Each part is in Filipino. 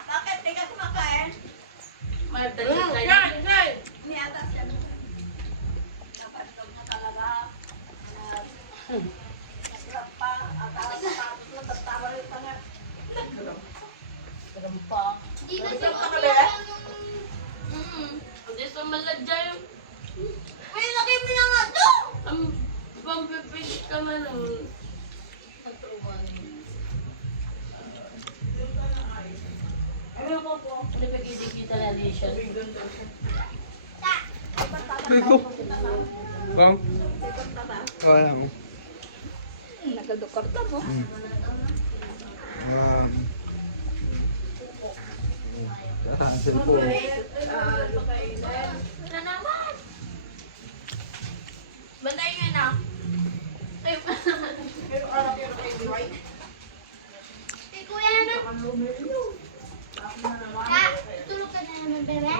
Bakit? Di ka kumakain? Ni atas yan. Napatog na talaga. Masarap pa. Akala ko tapos na tatawa rin pa nga. Di na Masarap siya ka na ba? Hindi sa maladya yung Uy, laki mo na nga to! ang pampipis ka man ang natuwan. Ano ko po? Hindi pa kita na di siya. Bang? Wala mo. Nagadukar ka mo. Cellphone. na naman. Banday nyo na. Ay, Kay kuya na. Ha? Tulog ka na naman, bebe?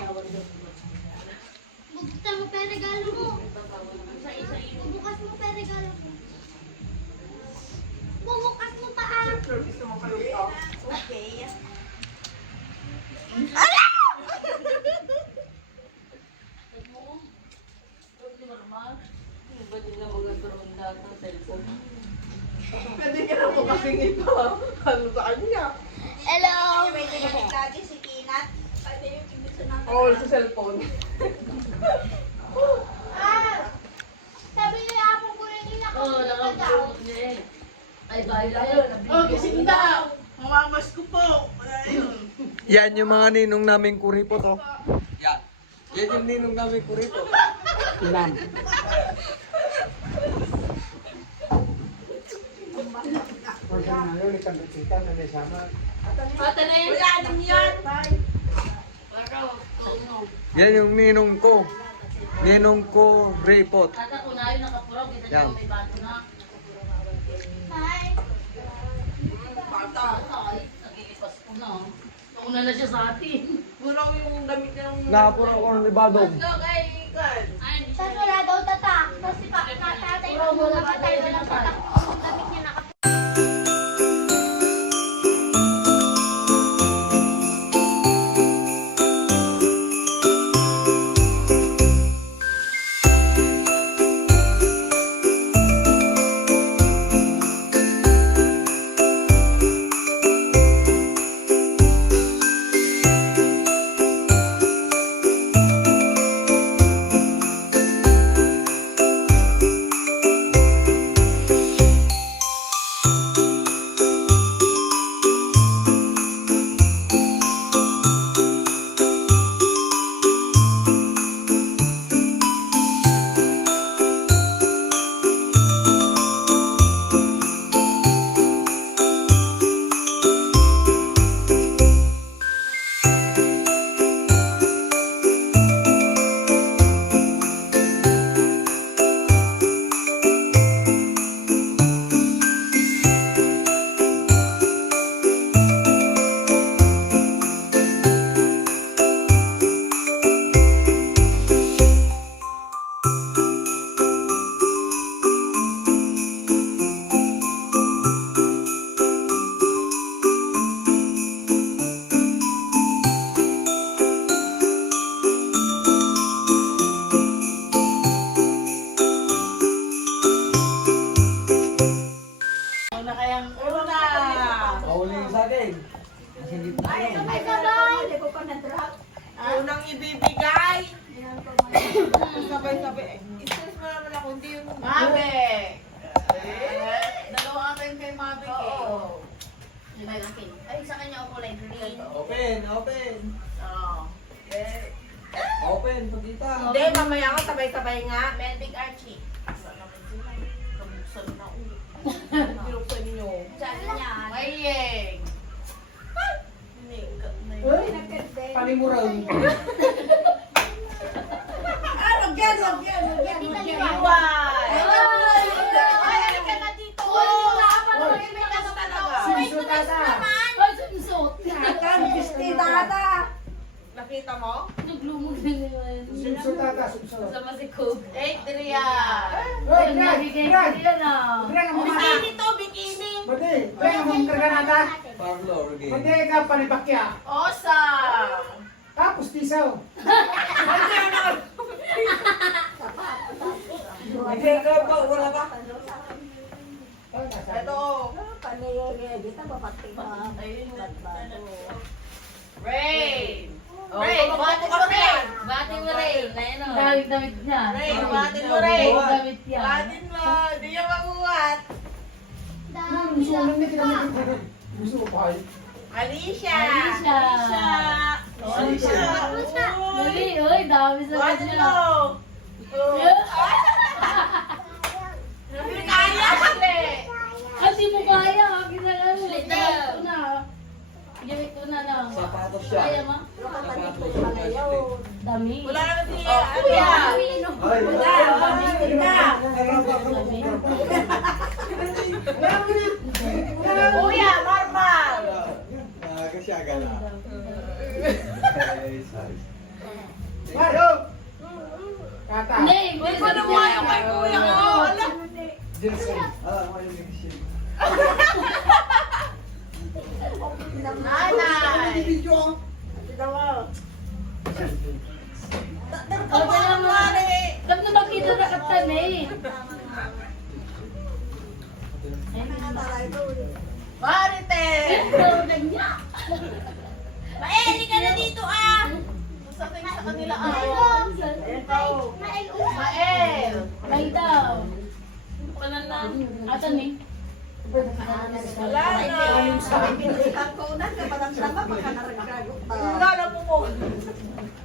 Buksan mo pa yung regalo mo. Bubukas mo pa yung regalo mo. Bubukas mo pa ah. Okay. Pwede na magkaroon data sa cellphone. Pwede ka na po kasing ito. Ano sa kanya? Hello. May tinamit lagi si Kinat. Pwede yung pinisa na. All sa cellphone. Ah! Sabi niya ako ko rin nila Oo, kung daw. nakapulot niya eh. Ay, bahala. Oh, gising daw. Mamamas ko po. Ayun. Yan yung mga ninong naming kuripot, oh. Yan. Yan yung ninong naming kuripot. Ilan? Ate na yun. Wala din yan. Yan yung ninong ko. Ninong ko, repot. Ate, kunayo nakapuraw. Kita niyo Yan. may bato na. Hi. Bata. Ay, nag-iipas ko na. Nauna na siya sa atin. Kurang yung damit niya ng... Nakapura ko ng libadong. Go kay Ikan. Tapos wala daw tatak. Kasi pa tatay mo mga patay walang tatak. Damit niya naka. Unang ibibigay. Sabay-sabay. Isis mo naman ako, hindi yung... Mabe! Dalawa akin kay Mabe eh. Ay, sa kanya ako kulay green. Open, open. Oo. Open, pagkita. Hindi, mamaya ka sabay-sabay nga. Melvic Archie. Saan naman sila? Kabuksan na ulo. Binuksan niyo. Sabi niya, Yeng. Panimuraw. Iwan. Ay, ka na dito. Ay, sinusuot. Nakita mo? Naglumog na nila. Sama si Cook. Adria. Ay, nabigay ko nila na. Bikini to, bikini. Parlo, okay. Awesome. Tapos tisaw. Hindi ka pa, wala ka. Ito. Rain. Rain, bati mo Rain. Bati mo Ray. Ayun o. Damit niya. Rain, batin mo Rain. Damit niya. Batin mo, di niya mabuhat. Gusto ko lang na kinamit. Gusto ko pa. Alicia. Alicia. Alicia. Dali, oy, dami sa Batin kanya. mo. Hindi kaya kasi. Kasi mo kaya, akin na lang. Gamit ko na. Gamit ko na lang. Sapatos siya. Kaya mo? Sapatos. Dami. Wala naman si Kuya. Ay, Kuya, normal. kasi agad na. Maro! Kata. Hindi, Uy, paano mo yung kay Kuya ko? Wala. Nanay. Kaya mo. Dapat na makita na katan eh. Marites. Ganyan. Maeli ka na dito ah. Sasabihin sa kanila ah. Mael. May daw. Wala na. Atan eh. Wala na. Wala na po po.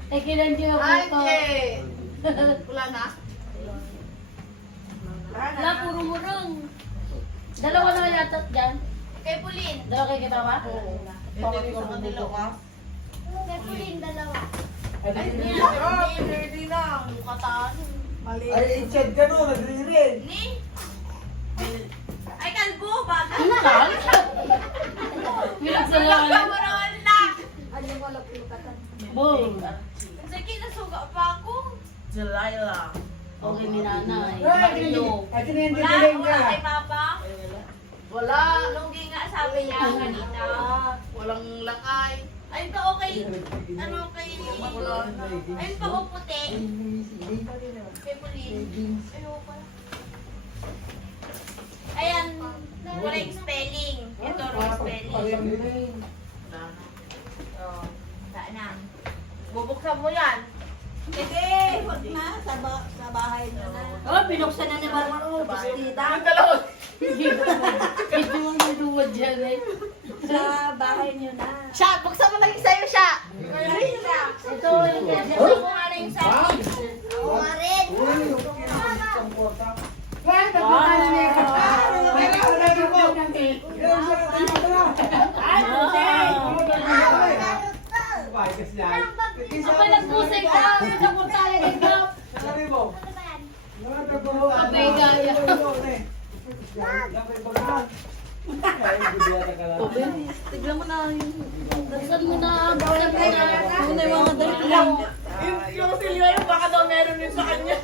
Ay, kilan niyo Ay, ako. wala na. Wala, puro murong. Dalawa na yata dyan. Kay Pulin. Dalawa kayo kita ba? Ito rin sa kanila ka. Kay Pulin, dalawa. Ay, hindi na. Mukataan. Ay, chat ka no, nagre-red. Ni? Ay, kalbo. Baga. Ano ka? Milag sa Wala lawan. mo naman na. Boom. Sige, nasuga pa ako. Jalila. Okay, ni nanay. Ay, Mario. kinindi Wala, din wala ka. kay Papa. Wala. Lunggi nga sabi niya kanina. Walang lakay. Ay, pa okay. Ano kay... Ayun pa o puti. Kay Pulin. Ano pa? Ayan. Wala yung spelling. Ito wrong spelling. Oh, saan na? Bubuksan mo yan. Sige. Huwag na. Sa bahay na na. Oh, binuksan na ni Marmaro. Bistita. Ang dalawa. Ito ang maluwad dyan eh. Siya, buksan mo na yung sa'yo siya. Siya. Ito yung Buksan mo nga na yung sa'yo. Marin. Ay, tatlo niya ka. Ay, tatlo ko. Kapag nagpusay ka, nagkapuntahan ka ikaw. Abay gaya. Tignan mo na yung... Buksan mo na. Buksan mo na. Muna yung mga damit mo. Yung silya yung baka daw meron din sa kanya.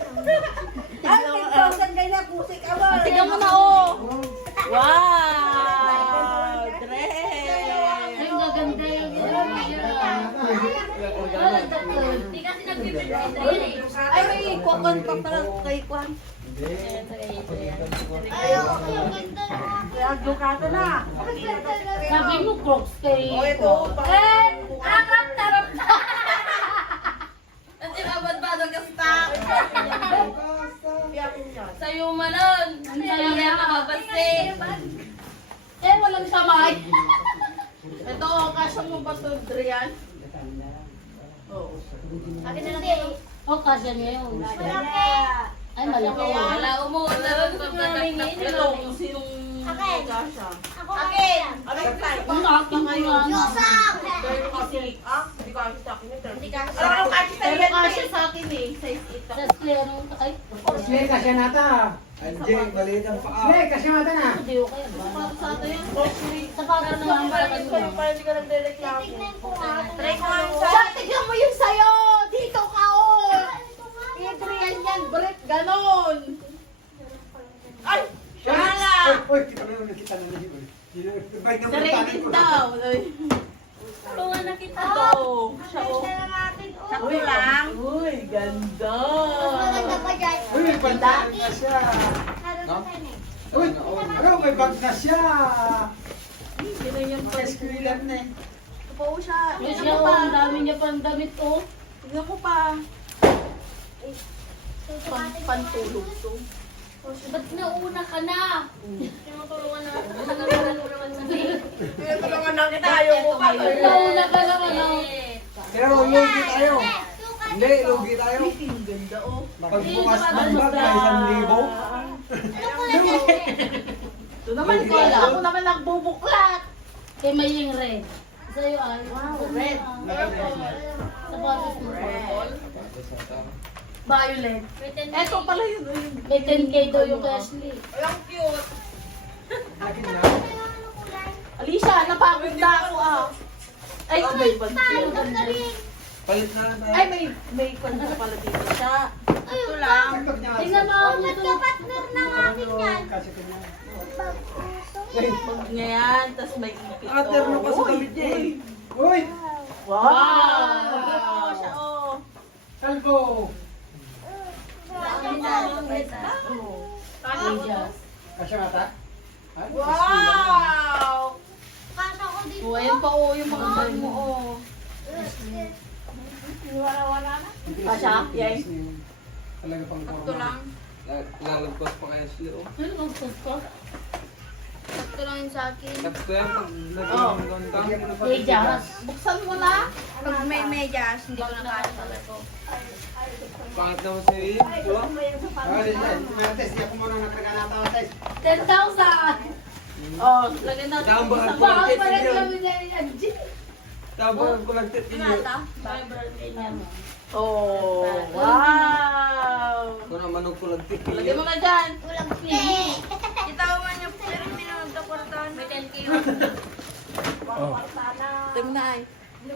Tignan mo na oh. Wow! Dre! Ay, maganda yung ginawa niya. Ah, nagdakot. Hindi kasi nag-prepare eh. Ay, may kuwan pa pala kay Kwan. Ay, okay, ang ganda na. Sabi mo, Crocs kay... O, ito. Akap tarap na. Nandiyan abad ba doon kasi ta? Sa'yo manon. Ang sayo niya. Mababasig. Eh, walang samay. Ito, kasya mo ba ito, Drian? Oo. Akin na lang yun. Oh, kasya niya yun. Malaki. Ay, malaki. Wala umuulan. Ito, sinong Akin. kasya? Ako Akin! Ano yung size? Ang aking nga. Yosang! Pero kasi, hindi ko kasi sa akin ito. Hindi ka Ano ang kasi sa Pero yan? kasi sa akin eh. Size 8 ako. Tapos anong ay. Sige, kasya nata. Anjing, maliit ang paa. Sige, kasya nata na. Hindi ko kaya ba? Sa ato yan. Sa bagay na lang Parang naman hindi ko hindi ka nagre-reklamo. Tignan ko nga. Try ko nga yung Siya, size. tignan mo yung sayo! Dito ka, oh! Adrian yan, Brett, ganon! Ay! Wala! Uy, kita na naman, kita na naman. Bike na Sa rating daw. Ito nga nakita Ito, siya, oh. Ganda lang natin. Sakto lang. Uy, ganda! Mas maganda pa dyan. Uy, may bag na siya. Naroon No? ka na eh. Uy, ano, may bag na siya. Ganun yan pa. Eskwila na eh. Ito po siya. Yes, Tignan siya, mo oh, pa. ang dami niya pang damit, oh. Tignan mo pa. Pantulog to. Ba't nauna ka na? Tinutulungan na. Tinutulungan na kita. Ayaw mo pa. Nauna ka naman, oh. Pero lugi tayo. Hindi, lugi tayo. Ang ganda, oh. Pagbukas ng bag, may 1,000. Ito naman, kaya ako naman nagbubuklat. Kay Maying red. Sa'yo ay, wow, red. Sa botas mo. Violet. Eto pala yun. May 10K daw yung Ashley. Walang cute. Akin na. Alicia, napagod na ako ah. Ay, may pansin. Palit na lang tayo. Ay, may pansin pala dito siya. Ito lang. Bag niya. Tingnan mo ako ito. Kapatner ng akin yan. Kasya ka niya. Pag ngayon, tas may ipit. Nakaterno pa sa damit niya eh. Uy, Wow! Ito siya, oh. kalbo. Kasya nata? Ay, Wow! Kasha ko dito. Oh, ayan pa, oh, yung mga bag mo, oh. Wala na. Kasya? Yay. Talaga pang Ito lang. Lalagpas pa kaya sila. Oh. Ano ang gusto? Ito lang yung sa akin. Tapos yan, pag Oh. naging ganda. Medyas. Buksan mo na. Pag may medyas, hindi ko na kaya pala to. Pangat naman sa iyo. Diba? Martes, di ako muna nagtaganata ako, Tes. 10,000. Oh, lagyan natin. Tama, Isang kulang bakal pa rin tip yun. kami na yan. Tapos ko lang tip iyo. Oh, wow. Kung naman ko lang tip iyo. Lagyan mo na dyan. Walang pink. Kita ko nga niya, pero hindi na nagdaportahan. May 10K. Ito mo na ay. Ito